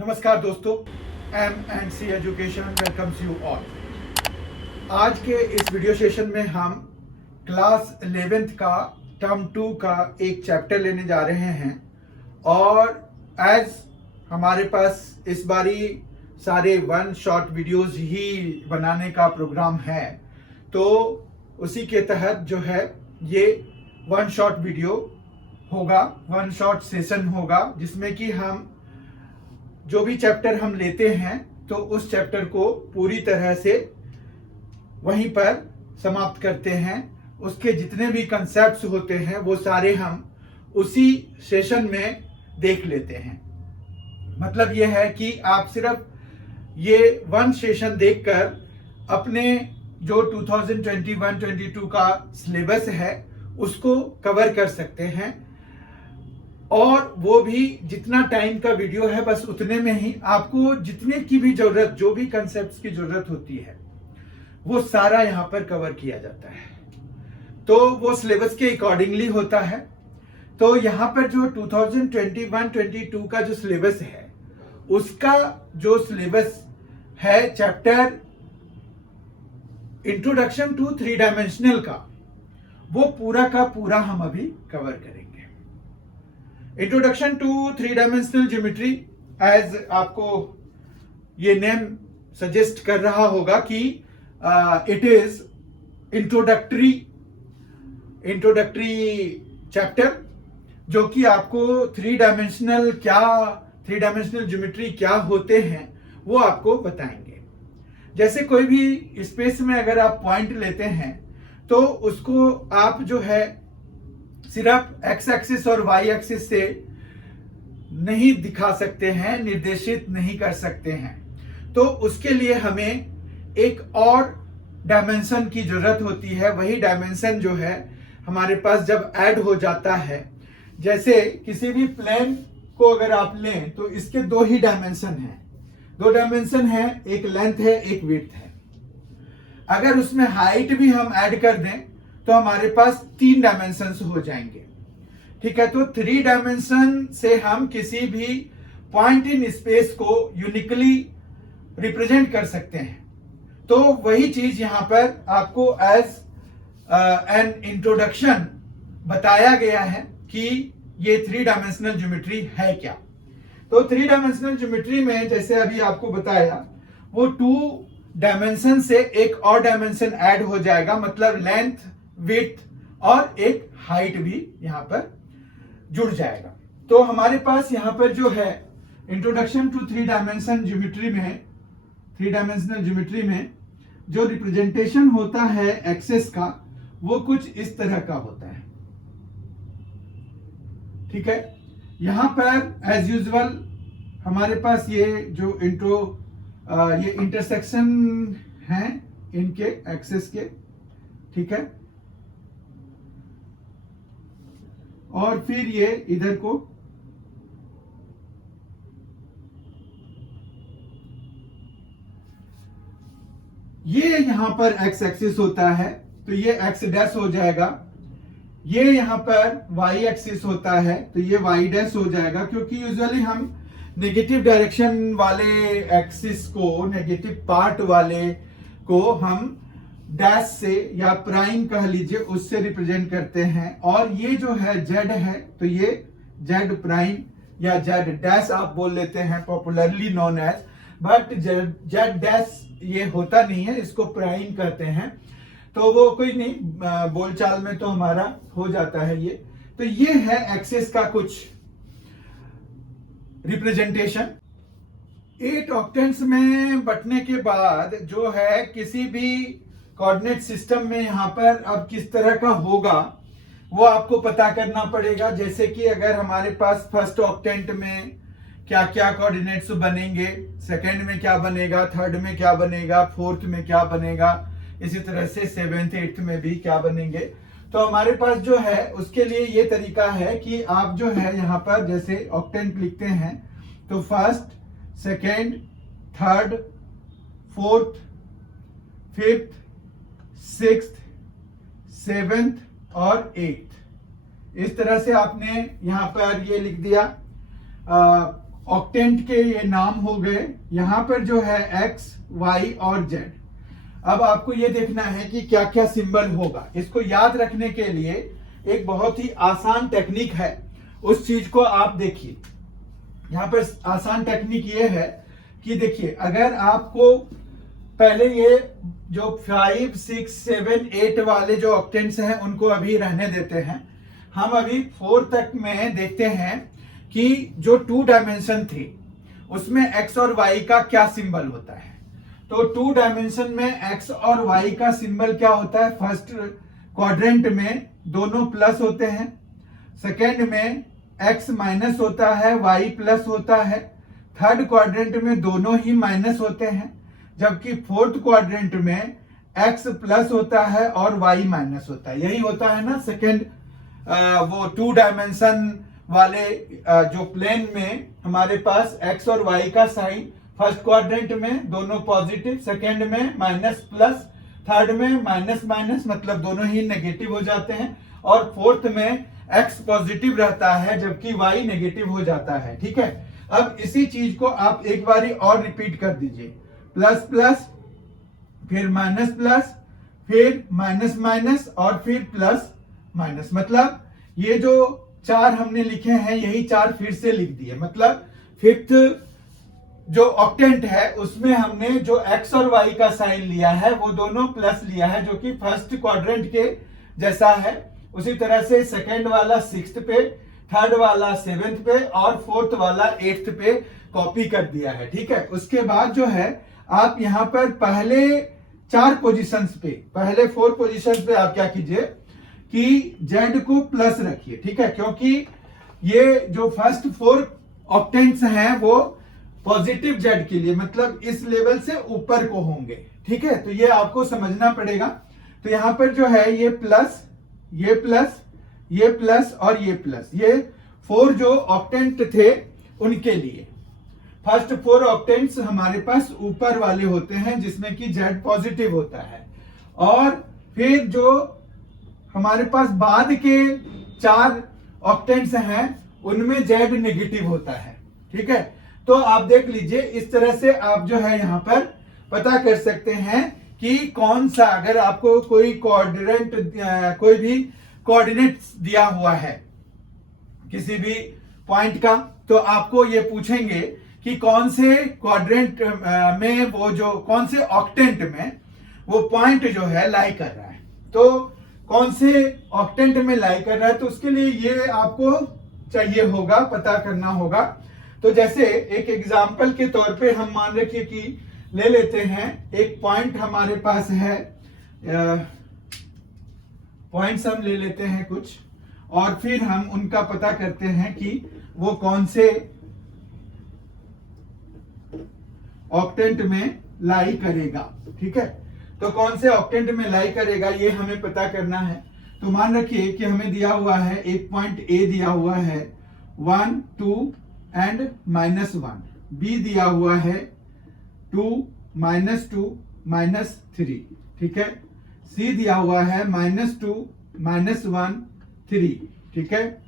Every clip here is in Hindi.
नमस्कार दोस्तों, M&C education welcomes you all. आज के इस वीडियो सेशन में हम क्लास 11th का टर्म 2 का एक चैप्टर लेने जा रहे हैं और एज हमारे पास इस बारी सारे वन शॉट वीडियोस ही बनाने का प्रोग्राम है, तो उसी के तहत जो है ये वन शॉट वीडियो होगा, वन शॉट सेशन होगा, जिसमें कि हम जो भी चैप्टर हम लेते हैं तो उस चैप्टर को पूरी तरह से वहीं पर समाप्त करते हैं। उसके जितने भी कंसेप्ट्स होते हैं वो सारे हम उसी सेशन में देख लेते हैं। मतलब ये है कि आप सिर्फ ये वन सेशन देखकर अपने जो 2021-22 का सिलेबस है उसको कवर कर सकते हैं, और वो भी जितना टाइम का वीडियो है बस उतने में ही आपको जितने की भी जरूरत, जो भी कंसेप्ट्स की जरूरत होती है वो सारा यहाँ पर कवर किया जाता है। तो वो सिलेबस के अकॉर्डिंगली होता है। तो यहाँ पर जो 2021-22 का जो सिलेबस है उसका जो सिलेबस है chapter introduction to three dimensional का, वो पूरा का पूरा हम अभी कवर करेंगे। Introduction to three dimensional geometry, as आपको ये नेम सजेस्ट कर रहा होगा कि इट इज इंट्रोडक्टरी चैप्टर, जो कि आपको थ्री डायमेंशनल ज्योमेट्री क्या होते हैं वो आपको बताएंगे। जैसे कोई भी स्पेस में अगर आप पॉइंट लेते हैं तो उसको आप जो है सिर्फ एक्स एक्सिस और वाई एक्सिस से नहीं दिखा सकते हैं, निर्देशित नहीं कर सकते हैं। तो उसके लिए हमें एक और डायमेंशन की जरूरत होती है। वही डायमेंशन जो है हमारे पास जब ऐड हो जाता है, जैसे किसी भी प्लेन को अगर आप लें तो इसके दो ही डायमेंशन हैं, दो डायमेंशन है, एक लेंथ है एक विड्थ है। अगर उसमें हाइट भी हम ऐड कर दें तो हमारे पास तीन डायमेंशंस हो जाएंगे। ठीक है, तो थ्री डायमेंशन से हम किसी भी पॉइंट इन स्पेस को यूनिकली रिप्रेजेंट कर सकते हैं। तो वही चीज यहां पर आपको एज एन इंट्रोडक्शन बताया गया है कि ये थ्री डायमेंशनल ज्योमेट्री है क्या। तो थ्री डायमेंशनल ज्योमेट्री में जैसे अभी आपको बताया, वो टू डायमेंशन से एक और डायमेंशन ऐड हो जाएगा, मतलब लेंथ, विड्थ और एक हाइट भी यहां पर जुड़ जाएगा। तो हमारे पास यहां पर जो है introduction to three dimensional geometry में जो रिप्रेजेंटेशन होता है एक्सेस का, वो कुछ इस तरह का होता है। ठीक है, यहां पर एज यूजुअल हमारे पास ये जो ये इंटरसेक्शन है इनके एक्सेस के, ठीक है, और फिर ये इधर को ये यहां पर एक्स एक्सिस होता है तो ये एक्स डैश हो जाएगा। ये यहां पर वाई एक्सिस होता है तो ये वाई डैश हो जाएगा, क्योंकि यूजुअली हम नेगेटिव डायरेक्शन वाले एक्सिस को, नेगेटिव पार्ट वाले को हम डैश से या प्राइम कह लीजिए उससे रिप्रेजेंट करते हैं। और ये जो है जेड है तो ये जेड प्राइम या जेड डैश आप बोल लेते हैं, popularly known as, but Z dash ये होता नहीं है, इसको प्राइम कहते हैं। तो वो कोई नहीं, बोलचाल में तो हमारा हो जाता है ये। तो ये है एक्सिस का कुछ रिप्रेजेंटेशन। 8 ऑक्टेंट्स में बंटने के बाद जो है किसी भी कोऑर्डिनेट सिस्टम में यहां पर अब किस तरह का होगा वो आपको पता करना पड़ेगा। जैसे कि अगर हमारे पास फर्स्ट ऑक्टेंट में क्या क्या कोऑर्डिनेट्स बनेंगे, सेकंड में क्या बनेगा, थर्ड में क्या बनेगा, फोर्थ में क्या बनेगा, इसी तरह से 7th 8th में भी क्या बनेंगे। तो हमारे पास जो है उसके लिए ये तरीका है कि आप जो है यहाँ पर जैसे ऑक्टेंट लिखते हैं तो first, second, third, fourth, fifth, sixth, 7th और 8th, इस तरह से आपने यहां पर ये लिख दिया ऑक्टेंट के ये नाम हो गए। यहां पर जो है x, y और z। अब आपको ये देखना है कि क्या क्या सिंबल होगा। इसको याद रखने के लिए एक बहुत ही आसान टेक्निक है, उस चीज को आप देखिए। यहां पर आसान टेक्निक ये है कि देखिए, अगर आपको पहले ये जो 5, 6, 7, 8 वाले जो ऑक्टेंट्स हैं उनको अभी रहने देते हैं। हम अभी 4 तक में देखते हैं कि जो 2 डायमेंशन थे उसमें x और y का क्या सिंबल होता है। तो 2 डायमेंशन में x और y का सिंबल क्या होता है? फर्स्ट क्वाड्रेंट में दोनों प्लस होते हैं, सेकेंड में x माइनस होता है, y प्लस होता है, थर्ड क्वाड्रेंट में दोनों ही माइनस होते हैं, जबकि फोर्थ क्वाड्रेंट में x प्लस होता है और y माइनस होता है। यही होता है ना सेकेंड वो 2 डायमेंशन वाले जो प्लेन में हमारे पास x और y का साइन फर्स्ट क्वाड्रेंट में दोनों पॉजिटिव, सेकेंड में माइनस प्लस, थर्ड में माइनस माइनस, मतलब दोनों ही नेगेटिव हो जाते हैं, और फोर्थ में x पॉजिटिव रहता है जबकि y नेगेटिव हो जाता है। ठीक है, अब इसी चीज को आप एक बारी और रिपीट कर दीजिए। प्लस प्लस, फिर माइनस प्लस, फिर माइनस माइनस और फिर प्लस माइनस। मतलब ये जो 4 हमने लिखे हैं यही 4 फिर से लिख दिए। मतलब फिफ्थ जो ऑक्टेंट है उसमें हमने जो x और y का साइन लिया है वो दोनों प्लस लिया है, जो कि फर्स्ट क्वाड्रेंट के जैसा है। उसी तरह से सेकेंड वाला 6th पे, थर्ड वाला 7th पे और फोर्थ वाला 8th पे कॉपी कर दिया है। ठीक है, उसके बाद जो है आप यहां पर पहले 4 पोजीशंस पे, पहले 4 पोजीशंस पे आप क्या कीजिए कि z को प्लस रखिए। ठीक है, क्योंकि ये जो फर्स्ट 4 ऑक्टेंट्स हैं वो पॉजिटिव z के लिए, मतलब इस लेवल से ऊपर को होंगे। ठीक है, तो ये आपको समझना पड़ेगा। तो यहां पर जो है ये प्लस, ये प्लस, ये प्लस और ये प्लस, ये 4 जो ऑक्टेंट थे उनके लिए। फर्स्ट 4 ऑक्टेंट्स हमारे पास ऊपर वाले होते हैं जिसमें कि z पॉजिटिव होता है, और फिर जो हमारे पास बाद के 4 ऑक्टेंट्स हैं उनमें z नेगेटिव होता है। ठीक है, तो आप देख लीजिए, इस तरह से आप जो है यहां पर पता कर सकते हैं कि कौन सा, अगर आपको कोई कोई भी कोऑर्डिनेट दिया हुआ है किसी भी पॉइंट का, तो आपको ये पूछेंगे कि कौन से क्वाड्रेंट में वो जो कौन से ऑक्टेंट में वो पॉइंट जो है लाई कर रहा है। तो कौन से ऑक्टेंट में लाई कर रहा है, तो उसके लिए ये आपको चाहिए होगा, पता करना होगा। तो जैसे एक एग्जाम्पल के तौर पे हम मान रखिए कि ले लेते हैं एक पॉइंट हमारे पास है, पॉइंट्स हम ले लेते हैं कुछ, और फिर हम उनका पता करते हैं कि वो कौन से ऑक्टेंट में लाई करेगा। ठीक है, तो कौन से ऑक्टेंट में लाई करेगा ये हमें पता करना है। तो मान रखिए कि हमें दिया हुआ है एक पॉइंट ए दिया हुआ है 1, 2 एंड -1, बी दिया हुआ है 2, -2, -3। ठीक है, सी दिया हुआ है -2, -1, 3। ठीक है,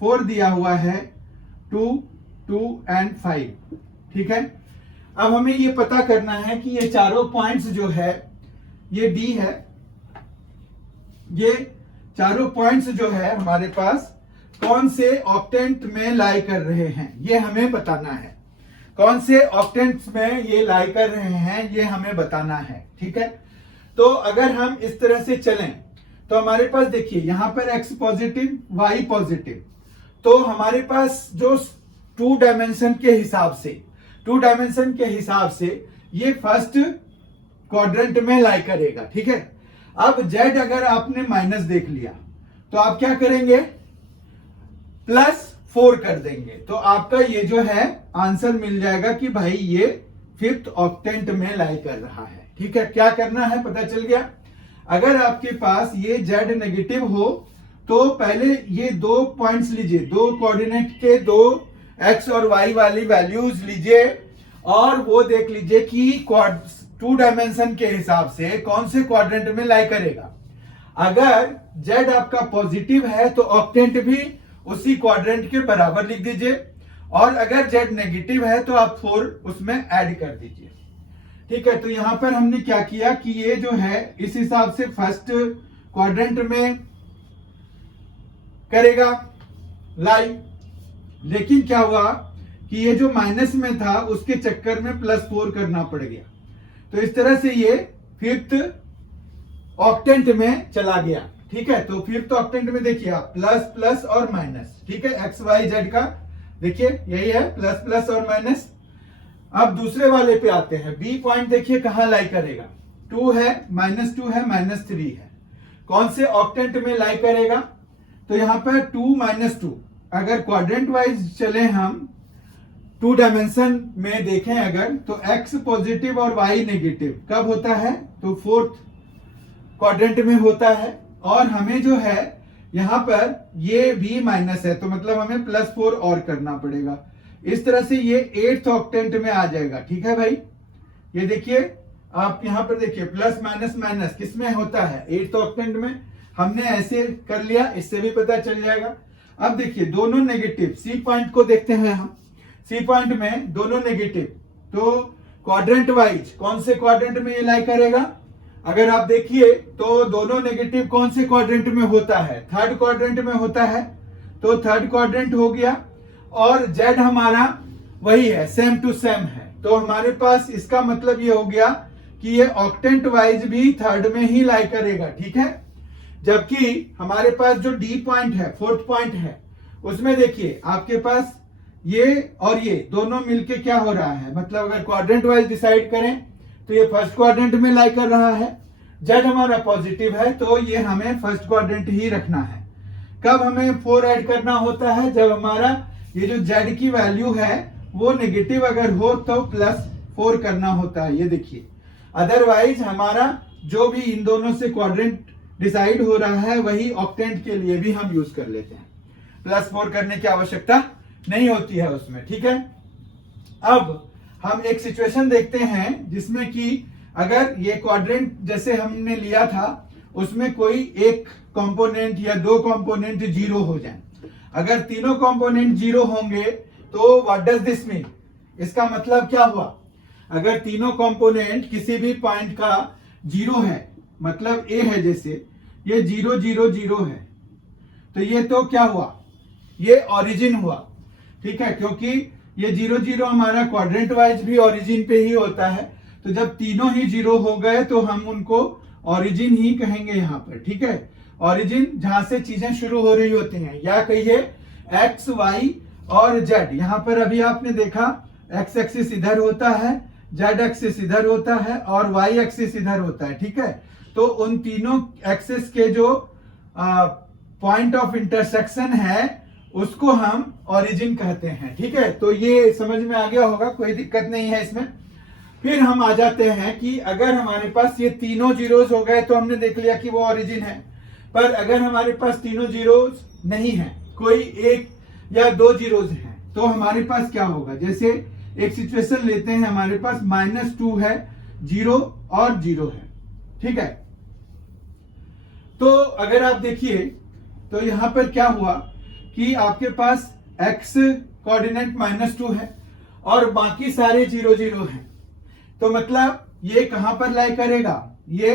4 दिया हुआ है 2, 2 एंड 5। ठीक है, अब हमें ये पता करना है कि ये चारों पॉइंट्स जो है, ये डी है, ये चारों पॉइंट्स जो है हमारे पास कौन से ऑक्टेंट में लाई कर रहे हैं ये हमें बताना है। कौन से ऑक्टेंट्स में ये लाई कर रहे हैं ये हमें बताना है। ठीक है, तो अगर हम इस तरह से चलें तो हमारे पास देखिए यहां पर x पॉजिटिव, y पॉजिटिव, तो हमारे पास जो 2 डायमेंशन के हिसाब से ये फर्स्ट क्वाड्रेंट में लाई करेगा। ठीक है, अब z अगर आपने माइनस देख लिया तो आप क्या करेंगे, +4 कर देंगे, तो आपका ये जो है आंसर मिल जाएगा कि भाई ये 5th ऑक्टेंट में लाई कर रहा है। ठीक है, क्या करना है पता चल गया। अगर आपके पास ये z नेगेटिव हो तो पहले ये 2 पॉइंट्स लीजिए, 2 कोऑर्डिनेट के 2 x और y वाली वैल्यूज लीजिए और वो देख लीजिए कि 2 डायमेंशन के हिसाब से कौन से क्वाड्रेंट में लाई करेगा। अगर z आपका पॉजिटिव है तो ऑक्टेंट भी उसी क्वाड्रेंट के बराबर लिख दीजिए, और अगर जेड नेगेटिव है तो आप 4 उसमें ऐड कर दीजिए। ठीक है, तो यहां पर हमने क्या किया कि ये जो है इस हिसाब से फर्स्ट क्वाड्रेंट में करेगा लाई, लेकिन क्या हुआ कि ये जो माइनस में था उसके चक्कर में +4 करना पड़ गया, तो इस तरह से ये फिफ्थ ऑक्टेंट में चला गया। ठीक है, तो फिफ्थ ऑक्टेंट में देखिए आप प्लस प्लस और माइनस, ठीक है, एक्स वाई जेड का देखिए यही है प्लस प्लस और माइनस। अब दूसरे वाले पे आते हैं, बी पॉइंट देखिए कहां लाई करेगा, 2 है, -2 है, -3 है, कौन से ऑक्टेंट में लाई करेगा, तो यहां पर 2 -2, अगर क्वाड्रेंट वाइज चले हम 2 डायमेंशन में देखें अगर, तो x पॉजिटिव और y नेगेटिव कब होता है, तो फोर्थ क्वाड्रेंट में होता है, और हमें जो है यहां पर ये भी माइनस है, तो मतलब हमें +4 और करना पड़ेगा। इस तरह से ये 8th ऑक्टेंट में आ जाएगा। ठीक है भाई, ये देखिए आप यहां पर देखिए प्लस माइनस माइनस किस में होता है, 8th ऑक्टेंट में। हमने ऐसे कर लिया, इससे भी पता चल जाएगा। अब देखिए दोनों नेगेटिव, सी पॉइंट को देखते हैं हम, सी पॉइंट में दोनों नेगेटिव, तो क्वाड्रेंट वाइज कौन से क्वाड्रेंट में ये लाई करेगा, अगर आप देखिए तो दोनों नेगेटिव कौन से क्वाड्रेंट में होता है, थर्ड क्वाड्रेंट में होता है, तो थर्ड क्वाड्रेंट हो गया, और जेड हमारा वही है, सेम टू सेम है, तो हमारे पास इसका मतलब ये हो गया कि ये ऑक्टेंट वाइज भी थर्ड में ही लाई करेगा। ठीक है, जबकि हमारे पास जो डी पॉइंट है, फोर्थ पॉइंट है, उसमें देखिए आपके पास ये और ये दोनों मिलके क्या हो रहा है, मतलब अगर क्वाड्रेंट वाइज डिसाइड करें तो ये फर्स्ट क्वाड्रेंट में लाई कर रहा है, जेड हमारा पॉजिटिव है, तो ये हमें फर्स्ट क्वाड्रेंट ही रखना है। कब हमें 4 ऐड करना होता है, जब हमारा ये जो जेड की वैल्यू है वो नेगेटिव अगर हो तो +4 करना होता है, ये देखिए। अदरवाइज हमारा जो भी इन दोनों से क्वाड्रेंट डिसाइड हो रहा है वही ऑक्टेंट के लिए भी हम यूज कर लेते हैं, +4 करने की आवश्यकता नहीं होती है उसमें। ठीक है, अब हम एक सिचुएशन देखते हैं जिसमें कि अगर ये क्वाड्रेंट जैसे हमने लिया था उसमें कोई एक कंपोनेंट या 2 कंपोनेंट 0 हो जाए, अगर तीनों कंपोनेंट 0 होंगे तो व्हाट डज दिस मीन, इसका मतलब क्या हुआ, अगर तीनों कंपोनेंट किसी भी पॉइंट का 0 है, मतलब ए है, जैसे ये 0 0 0 है, तो ये तो क्या हुआ, ये ओरिजिन हुआ। ठीक है, क्योंकि ये 0 0 हमारा क्वाड्रेंट वाइज भी ओरिजिन पे ही होता है, तो जब तीनों ही 0 हो गए तो हम उनको ओरिजिन ही कहेंगे यहाँ पर। ठीक है, ओरिजिन जहां से चीजें शुरू हो रही होती हैं, या कहिए एक्स वाई और जेड, यहाँ पर अभी आपने देखा एक्स एक्सिस इधर होता है, जेड एक्सिस इधर होता है और वाई एक्सिस इधर होता है। ठीक है, तो उन तीनों एक्सिस के जो पॉइंट ऑफ इंटरसेक्शन है उसको हम ओरिजिन कहते हैं। ठीक है, तो ये समझ में आ गया होगा, कोई दिक्कत नहीं है इसमें। फिर हम आ जाते हैं कि अगर हमारे पास ये तीनों जीरोस हो गए तो हमने देख लिया कि वो ओरिजिन है, पर अगर हमारे पास तीनों जीरोस नहीं है, कोई एक या 2 जीरोस हैं, तो हमारे पास क्या होगा, जैसे एक सिचुएशन लेते हैं, हमारे पास -2 है, 0 और 0 है। ठीक है, तो अगर आप देखिए तो यहां पर क्या हुआ कि आपके पास x कोऑर्डिनेट -2 है और बाकी सारे 0 0 हैं, तो मतलब ये कहां पर लाई करेगा, ये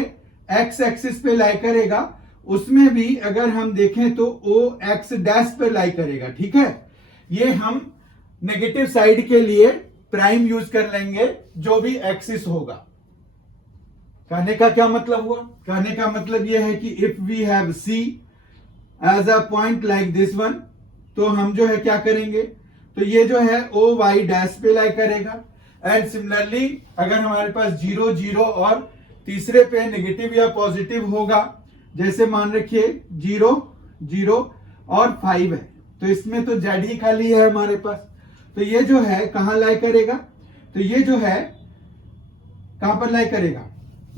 x एक्सिस पे लाई करेगा, उसमें भी अगर हम देखें तो OX' पे लाई करेगा। ठीक है, ये हम नेगेटिव साइड के लिए प्राइम यूज कर लेंगे, जो भी एक्सिस होगा। कहने का क्या मतलब हुआ, कहने का मतलब यह है कि if we have C as a point like this one, तो हम जो है क्या करेंगे, तो ये जो है OY' पे लाई करेगा, एंड सिमिलरली अगर हमारे पास 0 0 और तीसरे पे नेगेटिव या पॉजिटिव होगा, जैसे मान रखिए 0 0 और 5 है, तो इसमें तो जेड ही खाली है हमारे पास, तो ये जो है कहां लाई करेगा, तो ये जो है कहां पर लाई करेगा,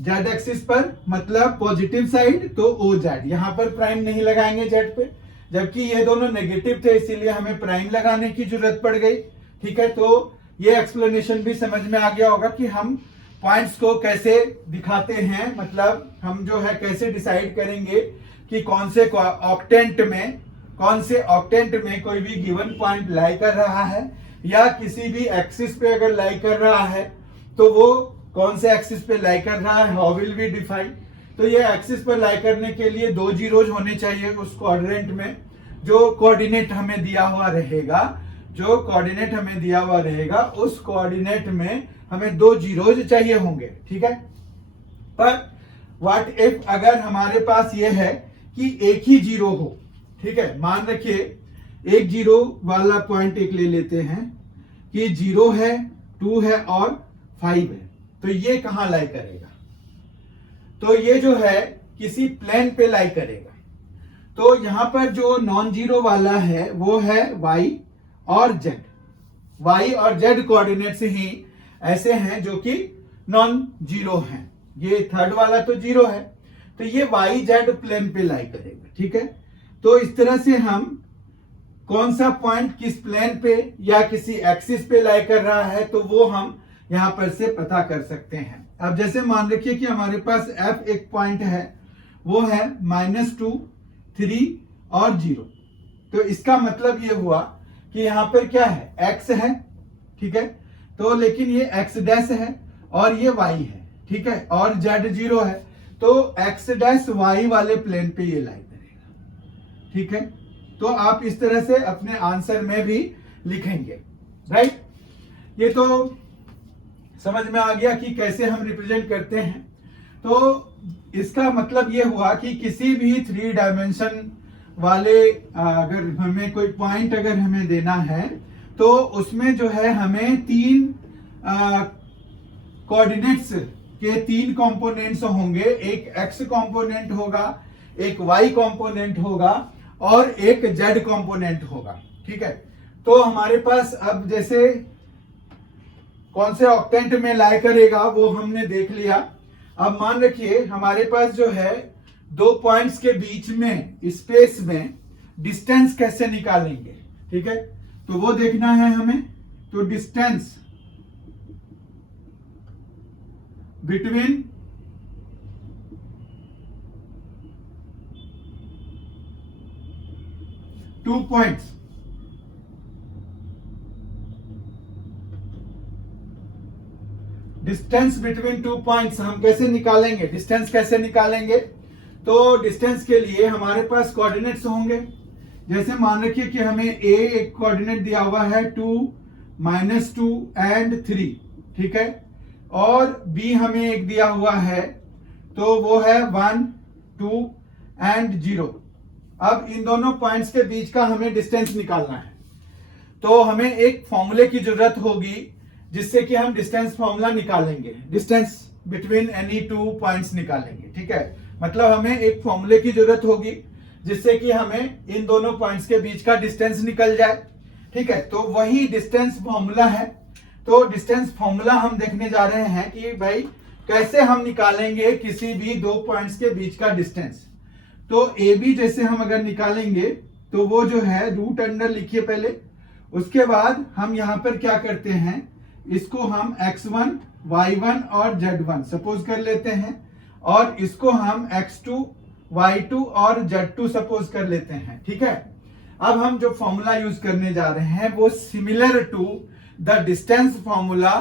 जेड एक्सिस पर, मतलब पॉजिटिव साइड, तो OZ, यहां पर प्राइम नहीं लगाएंगे जेड पे, जबकि ये दोनों नेगेटिव थे इसीलिए हमें प्राइम लगाने की जरूरत पड़ गई। ठीक है, तो ये एक्सप्लेनेशन भी समझ में आ गया होगा कि हम पॉइंट्स को कैसे दिखाते हैं, मतलब हम जो है कैसे डिसाइड करेंगे कि कौन से ऑक्टेंट में कोई भी गिवन पॉइंट लाई कर रहा है, या किसी भी एक्सिस पे अगर लाई कर रहा है तो वो कौन से एक्सिस पे लाई कर रहा है, हाउ विल वी डिफाइन। तो ये एक्सिस पर लाई करने के लिए 2 जीरोज होने चाहिए उस कोऑर्डिनेट में, जो कोऑर्डिनेट हमें दिया हुआ रहेगा, जो कोऑर्डिनेट हमें दिया हुआ रहेगा उस कोऑर्डिनेट में हमें 2 जीरोज चाहिए होंगे, ठीक है। पर व्हाट इफ अगर हमारे पास ये है कि एक ही जीरो हो, ठीक है। मान रखिए एक जीरो वाला पॉइंट एक ले लेते हैं कि 0 है, 2 है और 5 है, तो ये कहां लाई करेगा, तो ये जो है किसी प्लेन पे लाई करेगा। तो यहां पर जो नॉन जीरो वाला है वो है y और z। y और z कोऑर्डिनेट्स ही ऐसे हैं जो कि नॉन जीरो हैं। ये थर्ड वाला तो जीरो है, तो ये y z प्लेन पे लाई करेगा, ठीक है। तो इस तरह से हम कौन सा पॉइंट किस प्लेन पे या किसी एक्सिस पे लाई कर रहा है तो वो हम यहां पर से पता कर सकते हैं। अब जैसे मान रखिए कि हमारे पास f एक पॉइंट है, वो है -2, 3 और 0। तो इसका मतलब ये हुआ कि यहां पर क्या है, x है, ठीक है। तो लेकिन ये x डैश है और ये y है, ठीक है, और z 0 है, तो x डैश y वाले प्लेन पे ये लाई करेगा, ठीक है। तो आप इस तरह से अपने आंसर में भी लिखेंगे, राइट। ये तो समझ में आ गया कि कैसे हम रिप्रेजेंट करते हैं। तो इसका मतलब ये हुआ कि किसी भी 3 डायमेंशन वाले अगर हमें कोई पॉइंट अगर हमें देना है तो उसमें जो है हमें 3 कोऑर्डिनेट्स के 3 कंपोनेंट्स होंगे। एक x कंपोनेंट होगा, एक y कंपोनेंट होगा और एक z कंपोनेंट होगा, ठीक है। तो हमारे पास अब जैसे कौन से ऑक्टेंट में लाई करेगा वो हमने देख लिया। अब मान रखिए हमारे पास जो है 2 पॉइंट्स के बीच में स्पेस में डिस्टेंस कैसे निकालेंगे, ठीक है, तो वो देखना है हमें। तो distance between two points, distance between 2 points हम कैसे निकालेंगे, डिस्टेंस कैसे निकालेंगे। तो डिस्टेंस के लिए हमारे पास कोऑर्डिनेट्स होंगे। जैसे मान रखिए कि हमें a एक कोऑर्डिनेट दिया हुआ है 2, -2 एंड 3, ठीक है, और b हमें एक दिया हुआ है तो वो है 1, 2 एंड 0। अब इन दोनों पॉइंट्स के बीच का हमें डिस्टेंस निकालना है, तो हमें एक फॉर्मूले की जरूरत होगी जिससे कि हम डिस्टेंस फॉर्मूला निकालेंगे, डिस्टेंस बिटवीन एनी 2 पॉइंट्स निकालेंगे, ठीक है। मतलब हमें एक फॉर्मूले की जरूरत होगी जिससे कि हमें इन दोनों पॉइंट्स के बीच का डिस्टेंस निकल जाए, ठीक है। तो वही डिस्टेंस फॉर्मूला है। तो डिस्टेंस फॉर्मूला हम देखने जा रहे हैं कि भाई कैसे हम निकालेंगे किसी भी 2 पॉइंट्स के बीच का डिस्टेंस। तो ए बी जैसे हम अगर निकालेंगे तो वो जो है रूट अंडर लिखिए पहले, उसके बाद हम यहां पर क्या करते हैं, इसको हम x1, y1 और z1 सपोज कर लेते हैं और इसको हम x2, y2 और z2 सपोज कर लेते हैं, ठीक है। अब हम जो फॉर्मूला यूज करने जा रहे हैं वो similar to the distance formula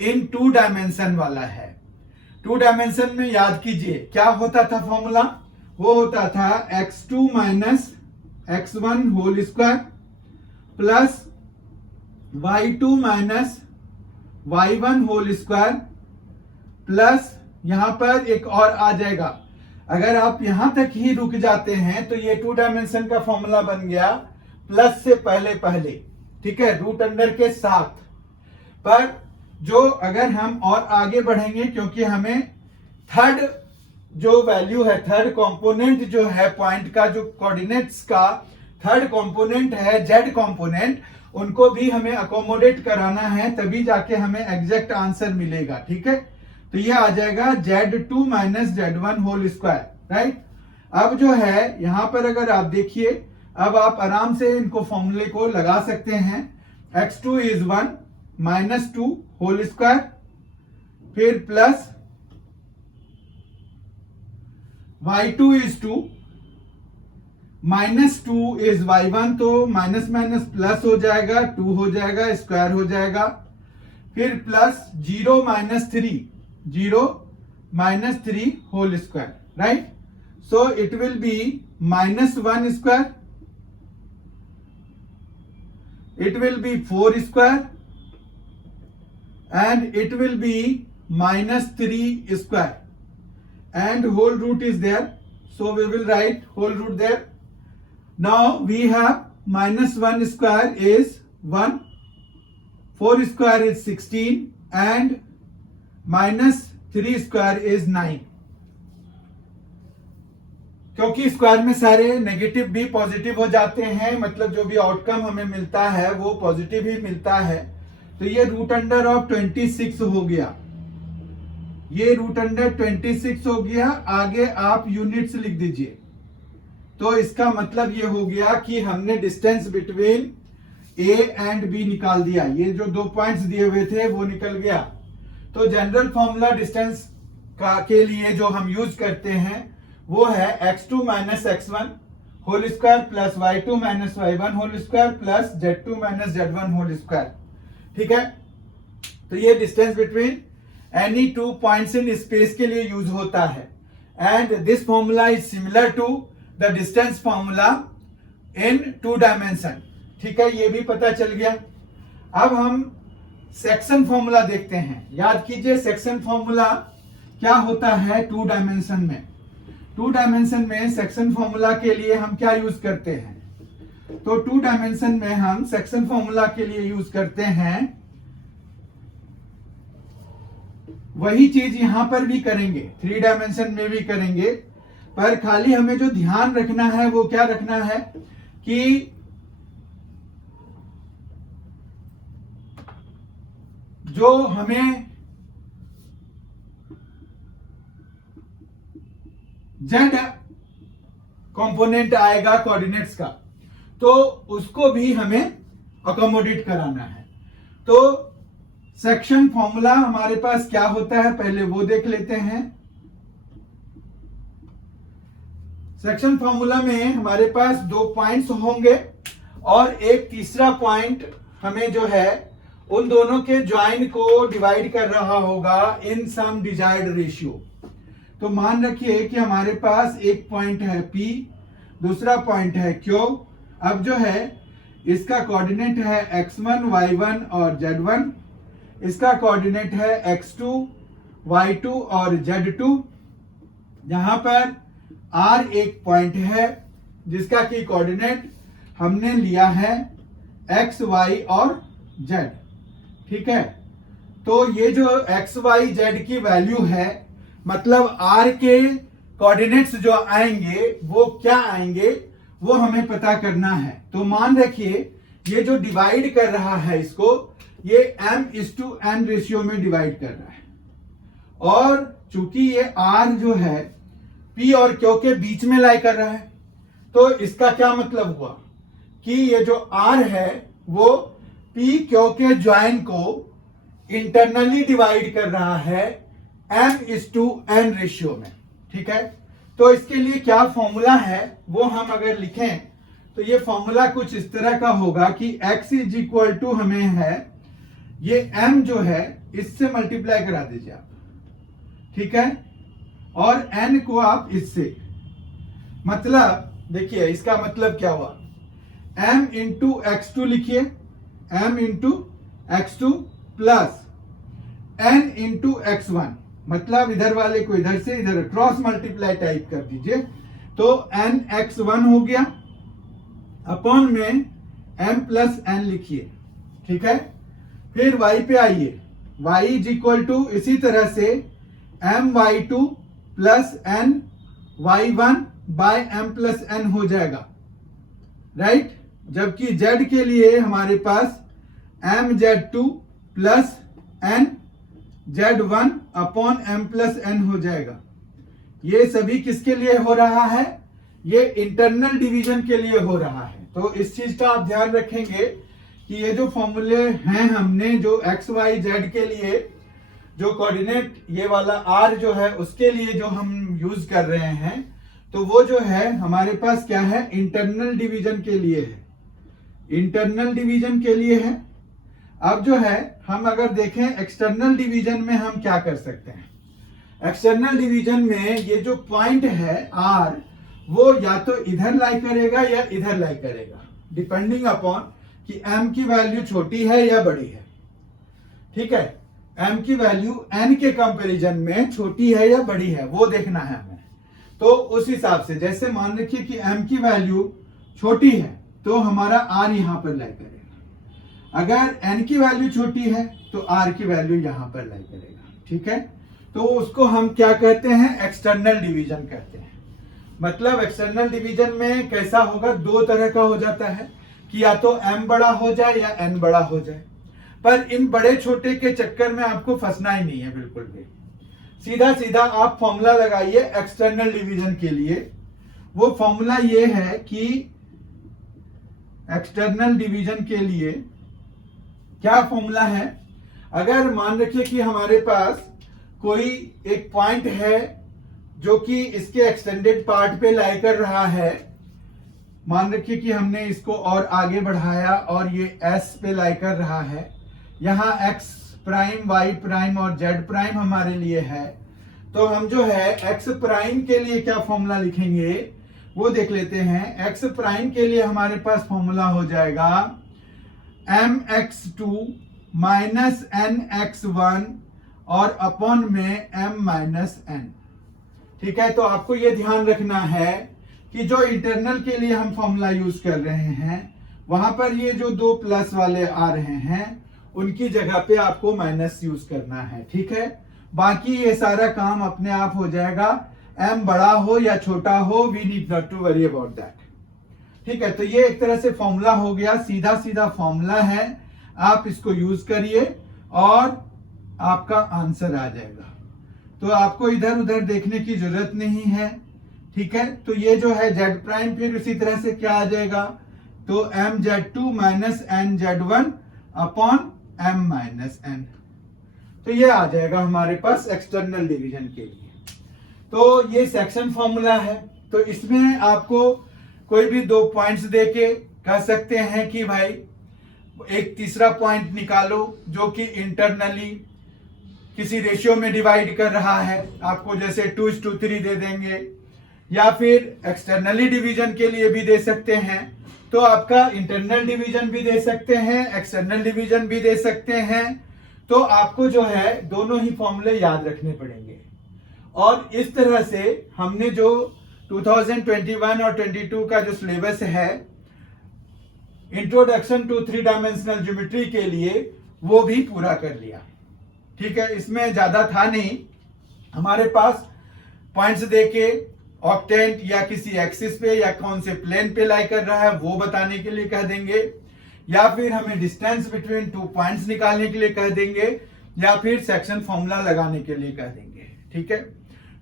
in 2 dimension वाला है। 2 डायमेंशन में याद कीजिए क्या होता था फॉर्मूला, वो होता था x2 minus x1 whole square plus y2 minus y1 whole square plus यहां पर एक और आ जाएगा। अगर आप यहां तक ही रुक जाते हैं तो ये 2 डायमेंशन का फॉर्मूला बन गया प्लस से पहले पहले, ठीक है, रूट अंडर के साथ। पर जो अगर हम और आगे बढ़ेंगे क्योंकि हमें थर्ड जो वैल्यू है, थर्ड कंपोनेंट जो है पॉइंट का, जो कोऑर्डिनेट्स का थर्ड कंपोनेंट है z कंपोनेंट, उनको भी हमें अकोमोडेट कराना है, तभी जाके हमें एग्जैक्ट आंसर मिलेगा, ठीक है। तो ये आ जाएगा z2 minus z1 whole square, right. अब जो है यहां पर अगर आप देखिए, अब आप आराम से इनको फॉर्मूले को लगा सकते हैं। x2 is 1 minus 2 whole square फिर plus y2 is 2 -2 is y1, तो माइनस माइनस प्लस हो जाएगा, 2 हो जाएगा, स्क्वायर हो जाएगा, फिर plus 0 - 3 whole square, right? So it will be -1 square, it will be 4 square and it will be -3 square and whole root is there, so we will write whole root there. Now we have -1 square is 1, 4 square is 16 and -3 square is 9. क्योंकि स्क्वायर में सारे नेगेटिव भी पॉजिटिव हो जाते हैं, मतलब जो भी आउटकम हमें मिलता है वो पॉजिटिव ही मिलता है। तो ये √26 हो गया, ये √26 हो गया। आगे आप यूनिट्स लिख दीजिए। तो इसका मतलब ये हो गया कि हमने distance between A and B निकाल दिया। ये जो 2 पॉइंट्स दिए हुए थे वो निकल गया। तो जनरल फॉर्मूला डिस्टेंस का के लिए जो हम यूज करते हैं वो है x2 - x1 whole square plus y2 - y1 whole square plus z2 - z1 whole square. ठीक है, तो ये distance between any 2 points in space के लिए यूज होता है। And this formula is similar to the distance formula in 2 dimension. ठीक है, ये भी पता चल गया। अब हम सेक्शन फॉर्मूला देखते हैं। याद कीजिए, सेक्शन फॉर्मूला क्या होता है 2 डायमेंशन में। 2 डायमेंशन में सेक्शन फॉर्मूला के लिए हम क्या यूज करते हैं? तो 2 डायमेंशन में हम सेक्शन फॉर्मूला के लिए यूज करते हैं, वही चीज यहां पर भी करेंगे, 3 डायमेंशन में भी करेंगे। पर खाली हमें जो ध्यान रखना है वो क्या रखना है कि जो हमें जेड कंपोनेंट आएगा कोऑर्डिनेट्स का, तो उसको भी हमें अकोमोडेट कराना है। तो सेक्शन फॉर्मूला हमारे पास क्या होता है पहले वो देख लेते हैं। सेक्शन फॉर्मूला में हमारे पास 2 पॉइंट्स होंगे और एक तीसरा पॉइंट हमें जो है उन दोनों के ज्वाइन को डिवाइड कर रहा होगा इन सम डिजायर्ड रेशियो। तो मान रखिए कि हमारे पास एक पॉइंट है P, दूसरा पॉइंट है Q। अब जो है इसका कोऑर्डिनेट है x1, y1 और z1, इसका कोऑर्डिनेट है x2, y2 और z2। यहां पर R एक पॉइंट है जिसका की कोऑर्डिनेट हमने लिया है x, y और z। ठीक है, तो ये जो x, y, z की वैल्यू है, मतलब R के कोऑर्डिनेट्स जो आएंगे वो क्या आएंगे वो हमें पता करना है। तो मान रखिए ये जो डिवाइड कर रहा है इसको, ये m/n रेशियो में डिवाइड कर रहा है। और चूंकि ये R जो है P और Q के बीच में लाई कर रहा है, तो इसका क्या मतलब हुआ कि ये जो R है वो P Q के ज्वाइन को इंटरनली डिवाइड कर रहा है m/n रेशियो में। ठीक है, तो इसके लिए क्या फॉर्मूला है वो हम अगर लिखें तो ये फॉर्मूला कुछ इस तरह का होगा कि x = हमें है ये m जो है इससे मल्टीप्लाई करा दीजिए आप। ठीक है, और n को आप इससे, मतलब देखिए इसका मतलब क्या हुआ, m × x2 लिखिए, m × x2 plus n × x1, मतलब इधर वाले को इधर से इधर क्रॉस मल्टीप्लाई टाइप कर दीजिए। तो nx1 हो गया, अपॉन में m + n लिखिए। ठीक है, फिर y पे आइए, y = इसी तरह से my2 plus n y1 by m + n हो जाएगा, राइट। जबकि z के लिए हमारे पास mz2 plus n z1 upon m + n हो जाएगा। ये सभी किसके लिए हो रहा है? ये इंटरनल डिवीजन के लिए हो रहा है। तो इस चीज का आप ध्यान रखेंगे कि ये जो फॉर्मूले हैं हमने जो x, y, z के लिए जो कोऑर्डिनेट ये वाला r जो है उसके लिए जो हम यूज कर रहे हैं, तो वो जो है हमारे पास क्या है, इंटरनल डिवीजन के लिए है, इंटरनल डिवीजन के लिए है। अब जो है हम अगर देखें एक्सटर्नल डिवीजन में हम क्या कर सकते हैं। एक्सटर्नल डिवीजन में ये जो पॉइंट है आर, वो या तो इधर लाई करेगा या इधर लाई करेगा, डिपेंडिंग अपॉन कि एम की वैल्यू छोटी है या बड़ी है। ठीक है, एम की वैल्यू एन के कंपैरिजन में छोटी है या बड़ी है, वो देखना है हमें। तो उस हिसाब से जैसे मान रखिए कि एम की वैल्यू छोटी है तो हमारा आर यहां पर लाई करेगा, अगर एन की वैल्यू छोटी है तो आर की वैल्यू यहां पर लाई करेगा। ठीक है, तो उसको हम क्या कहते हैं, एक्सटर्नल डिवीजन कहते हैं। मतलब एक्सटर्नल डिवीजन में कैसा होगा, दो तरह का हो जाता है कि या तो m बड़ा हो जाए या n बड़ा हो जाए। पर इन बड़े छोटे के चक्कर में आपको फंसना ही नहीं है बिल्कुल भी। सीधा सीधा आप फॉर्मूला लगाइए एक्सटर्नल डिवीजन के लिए। वो फॉर्मूला ये है कि एक्सटर्नल डिवीजन के लिए क्या फॉर्मूला है, अगर मान रखिए कि हमारे पास कोई एक पॉइंट है जो कि इसके एक्सटेंडेड पार्ट पे लाई कर रहा है, मान रखिए कि हमने इसको और आगे बढ़ाया और ये S पे लाई कर रहा है, यहाँ x प्राइम y प्राइम और z प्राइम हमारे लिए है। तो हम जो है x प्राइम के लिए क्या फॉर्मूला लिखेंगे वो देख लेते हैं। x प्राइम के लिए हमारे पास फॉर्मूला हो जाएगा mx2 माइनस nx1 और अपॉन में m माइनस n। ठीक है, तो आपको ये ध्यान रखना है कि जो इंटरनल के लिए हम फॉर्मूला यूज कर रहे हैं वहां पर ये जो दो प्लस वाले आ रहे हैं उनकी जगह पे आपको माइनस यूज करना है। ठीक है, बाकी ये सारा काम अपने आप हो जाएगा, m बड़ा हो या छोटा हो, we need not to worry about that. ठीक है, तो ये एक तरह से फॉर्मूला हो गया, सीधा सीधा फॉर्मूला है, आप इसको यूज करिए और आपका आंसर आ जाएगा। तो आपको इधर उधर देखने की जरूरत नहीं है। ठीक है, तो ये जो है z प्राइम फिर उसी तरह से क्या आ जाएगा, तो mz2 minus nz1 upon m minus n। तो ये आ जाएगा हमारे पास एक्सटर्नल डिवीजन के लिए। तो ये सेक्शन फॉर्मूला है। तो इसमें आपको कोई भी दो पॉइंट्स देके कह सकते हैं कि भाई एक तीसरा पॉइंट निकालो जो कि इंटरनली किसी रेशियो में डिवाइड कर रहा है, आपको जैसे 2:3 दे देंगे, या फिर एक्सटर्नली डिवीजन के लिए भी दे सकते हैं। तो आपका इंटरनल डिवीजन भी दे सकते हैं, एक्सटर्नल डिवीजन भी दे सकते हैं। तो आपको जो है दोनों ही फॉर्मूले याद रखने पड़ेंगे। और इस तरह से हमने जो 2021 और 22 का जो सिलेबस है इंट्रोडक्शन टू 3 डायमेंशनल ज्योमेट्री के लिए, वो भी पूरा कर लिया। ठीक है, इसमें ज्यादा था नहीं, हमारे पास पॉइंट्स देके ऑक्टेंट या किसी एक्सिस पे या कौन से प्लेन पे लाई कर रहा है वो बताने के लिए कह देंगे, या फिर हमें डिस्टेंस बिटवीन 2 पॉइंट्स निकालने के लिए कह देंगे, या फिर सेक्शन फॉर्मूला लगाने के लिए कह देंगे। ठीक है,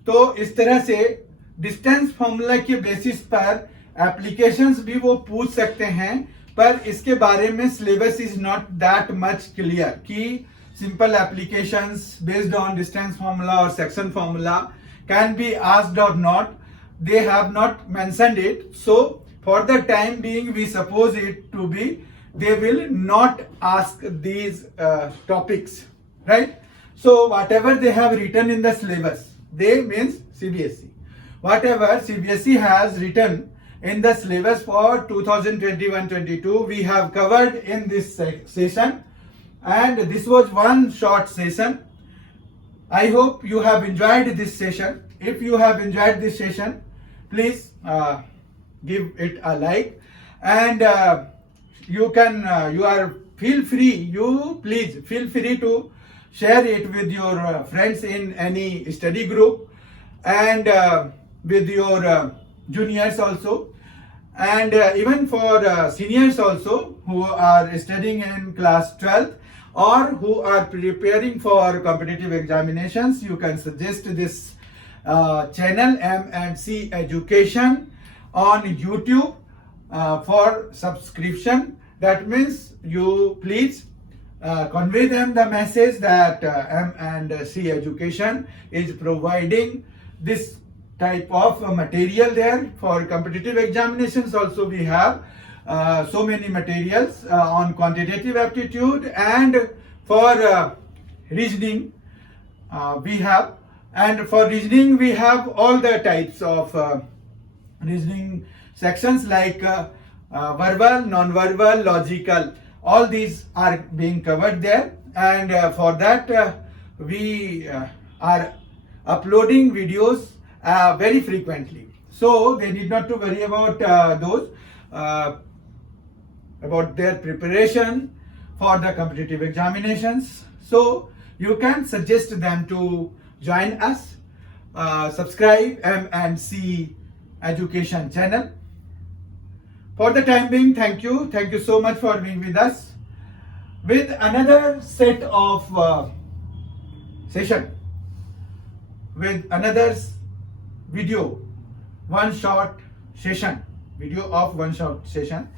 तो इस तरह से डिस्टेंस फॉर्मूला के बेसिस पर एप्लीकेशंस भी वो पूछ सकते हैं, पर इसके बारे में syllabus is not that much clear कि simple applications based on distance formula or section formula can be asked or not. They have not mentioned it. So for the time being we suppose it to be they will not ask these topics, right? So whatever they have written in the syllabus, they means CBSE. Whatever CBSE has written in the syllabus for 2021-22 we have covered in this session. And this was one short session. I hope you have enjoyed this session. If you have enjoyed this session, please give it a like, and please feel free to share it with your friends in any study group, and with your juniors also, and even for seniors also who are studying in class 12th or who are preparing for competitive examinations. You can suggest this channel M&C Education on YouTube for subscription. That means you please convey them the message that M&C Education is providing this type of material there. For competitive examinations also we have so many materials on quantitative aptitude, and for reasoning we have, and for reasoning we have all the types of reasoning sections like verbal, non-verbal, logical. All these are being covered there, and for that we are uploading videos very frequently. So they need not to worry about those, about their preparation for the competitive examinations. So you can suggest them to join us, subscribe M&C Education channel. For the time being, thank you so much for being with us with another set of session, with another video, one short session, video of one short session.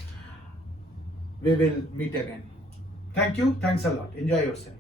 We will meet again. Thank you. Thanks a lot. Enjoy yourself.